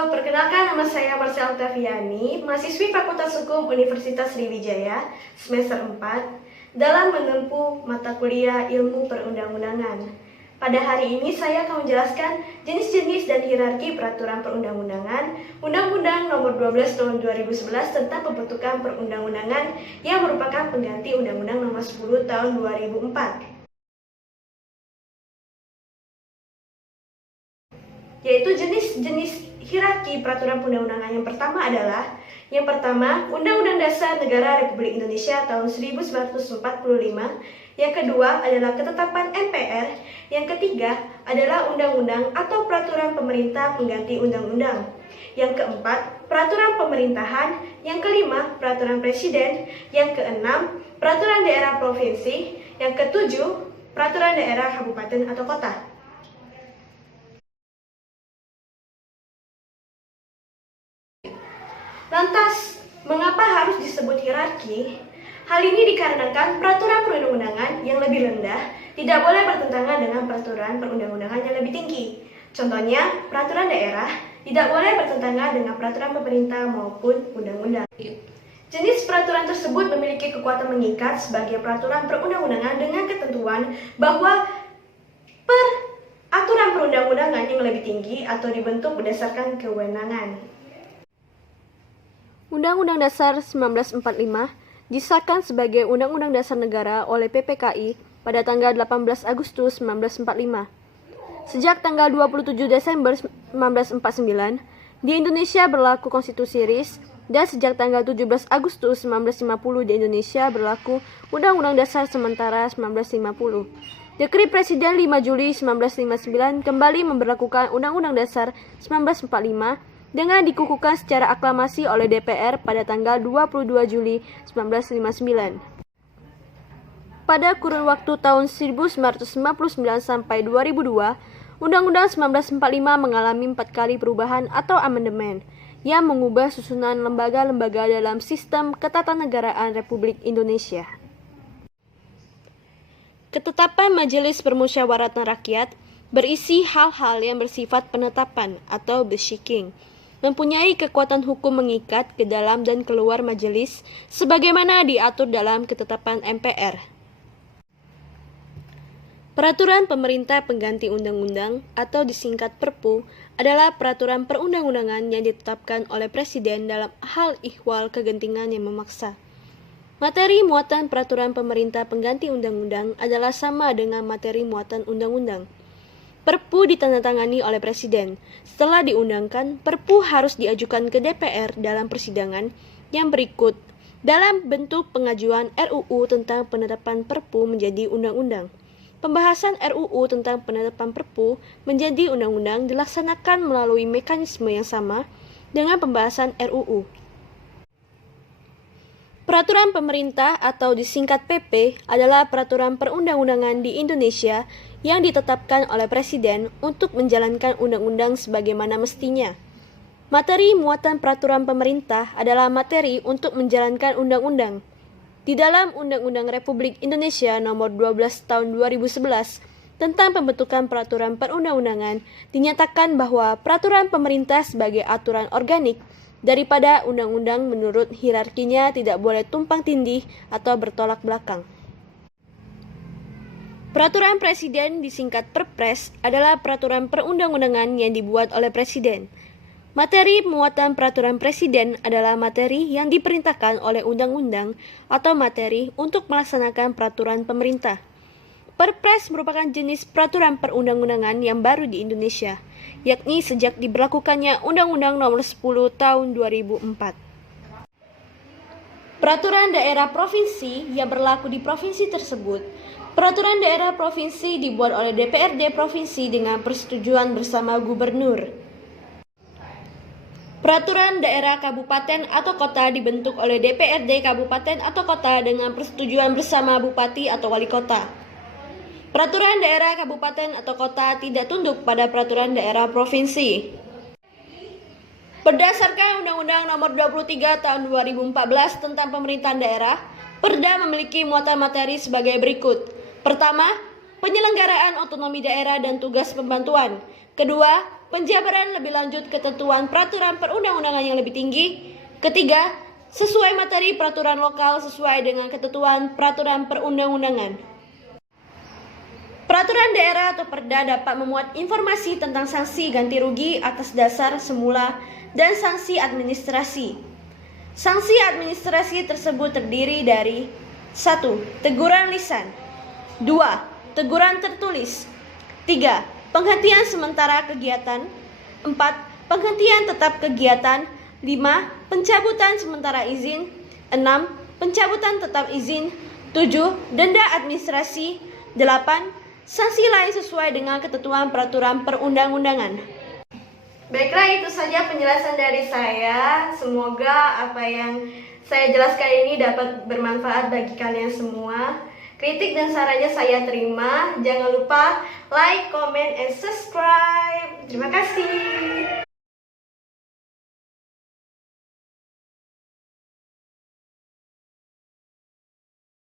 Perkenalkan nama saya Marcel Taviani, mahasiswi Fakultas Hukum Universitas Sriwijaya, semester 4, dalam menempuh mata kuliah Ilmu Perundang-undangan. Pada hari ini saya akan menjelaskan jenis-jenis dan hierarki peraturan perundang-undangan, Undang-Undang Nomor 12 Tahun 2011 tentang pembentukan perundang-undangan yang merupakan pengganti Undang-Undang Nomor 10 Tahun 2004. Yaitu jenis-jenis hierarki peraturan perundang-undangan. Yang pertama, Undang-Undang Dasar Negara Republik Indonesia tahun 1945. Yang kedua adalah ketetapan MPR. Yang ketiga adalah undang-undang atau peraturan pemerintah pengganti undang-undang. Yang keempat, peraturan pemerintahan. Yang kelima, peraturan presiden. Yang keenam, peraturan daerah provinsi. Yang ketujuh, peraturan daerah kabupaten atau kota. Lantas, mengapa harus disebut hierarki? Hal ini dikarenakan peraturan perundang-undangan yang lebih rendah tidak boleh bertentangan dengan peraturan perundang-undangan yang lebih tinggi. Contohnya, peraturan daerah tidak boleh bertentangan dengan peraturan pemerintah maupun undang-undang. Jenis peraturan tersebut memiliki kekuatan mengikat sebagai peraturan perundang-undangan dengan ketentuan bahwa peraturan perundang-undangan yang lebih tinggi atau dibentuk berdasarkan kewenangan. Undang-Undang Dasar 1945 disahkan sebagai Undang-Undang Dasar Negara oleh PPKI pada tanggal 18 Agustus 1945. Sejak tanggal 27 Desember 1949, di Indonesia berlaku Konstitusi RIS, dan sejak tanggal 17 Agustus 1950 di Indonesia berlaku Undang-Undang Dasar Sementara 1950. Dekri Presiden 5 Juli 1959 kembali memberlakukan Undang-Undang Dasar 1945 dengan dikukuhkan secara aklamasi oleh DPR pada tanggal 22 Juli 1959. Pada kurun waktu tahun 1999 sampai 2002, Undang-Undang 1945 mengalami 4 kali perubahan atau amandemen yang mengubah susunan lembaga-lembaga dalam sistem ketatanegaraan Republik Indonesia. Ketetapan Majelis Permusyawaratan Rakyat berisi hal-hal yang bersifat penetapan atau beshiking, mempunyai kekuatan hukum mengikat ke dalam dan keluar majelis sebagaimana diatur dalam ketetapan MPR. Peraturan pemerintah pengganti undang-undang atau disingkat Perpu adalah peraturan perundang-undangan yang ditetapkan oleh Presiden dalam hal ihwal kegentingan yang memaksa. Materi muatan peraturan pemerintah pengganti undang-undang adalah sama dengan materi muatan undang-undang. Perpu ditandatangani oleh Presiden. Setelah diundangkan, Perpu harus diajukan ke DPR dalam persidangan yang berikut dalam bentuk pengajuan RUU tentang penetapan Perpu menjadi undang-undang. Pembahasan RUU tentang penetapan Perpu menjadi undang-undang dilaksanakan melalui mekanisme yang sama dengan pembahasan RUU. Peraturan pemerintah atau disingkat PP adalah peraturan perundang-undangan di Indonesia yang ditetapkan oleh Presiden untuk menjalankan undang-undang sebagaimana mestinya. Materi muatan peraturan pemerintah adalah materi untuk menjalankan undang-undang. Di dalam Undang-Undang Republik Indonesia Nomor 12 Tahun 2011 tentang pembentukan peraturan perundang-undangan dinyatakan bahwa peraturan pemerintah sebagai aturan organik daripada undang-undang menurut hierarkinya tidak boleh tumpang tindih atau bertolak belakang. Peraturan Presiden disingkat Perpres adalah peraturan perundang-undangan yang dibuat oleh Presiden. Materi muatan peraturan Presiden adalah materi yang diperintahkan oleh undang-undang atau materi untuk melaksanakan peraturan pemerintah. Perpres merupakan jenis peraturan perundang-undangan yang baru di Indonesia, yakni sejak diberlakukannya Undang-Undang Nomor 10 Tahun 2004. Peraturan daerah provinsi yang berlaku di provinsi tersebut. Peraturan daerah provinsi dibuat oleh DPRD provinsi dengan persetujuan bersama gubernur. Peraturan daerah kabupaten atau kota dibentuk oleh DPRD kabupaten atau kota dengan persetujuan bersama bupati atau wali kota. Peraturan daerah kabupaten atau kota tidak tunduk pada peraturan daerah provinsi. Berdasarkan Undang-Undang Nomor 23 Tahun 2014 tentang pemerintahan daerah, Perda memiliki muatan materi sebagai berikut. Pertama, penyelenggaraan otonomi daerah dan tugas pembantuan. Kedua, penjabaran lebih lanjut ketentuan peraturan perundang-undangan yang lebih tinggi. Ketiga, sesuai materi peraturan lokal sesuai dengan ketentuan peraturan perundang-undangan. Peraturan daerah atau perda dapat memuat informasi tentang sanksi ganti rugi atas dasar semula dan sanksi administrasi. Sanksi administrasi tersebut terdiri dari 1. Teguran lisan. 2. Teguran tertulis. 3. Penghentian sementara kegiatan. 4. Penghentian tetap kegiatan. 5. Pencabutan sementara izin. 6. Pencabutan tetap izin. 7. Denda administrasi. 8. Sanksi lain sesuai dengan ketentuan peraturan perundang-undangan. Baiklah, itu saja penjelasan dari saya. Semoga apa yang saya jelaskan ini dapat bermanfaat bagi kalian semua. Kritik dan sarannya saya terima. Jangan lupa like, comment, and subscribe. Terima kasih.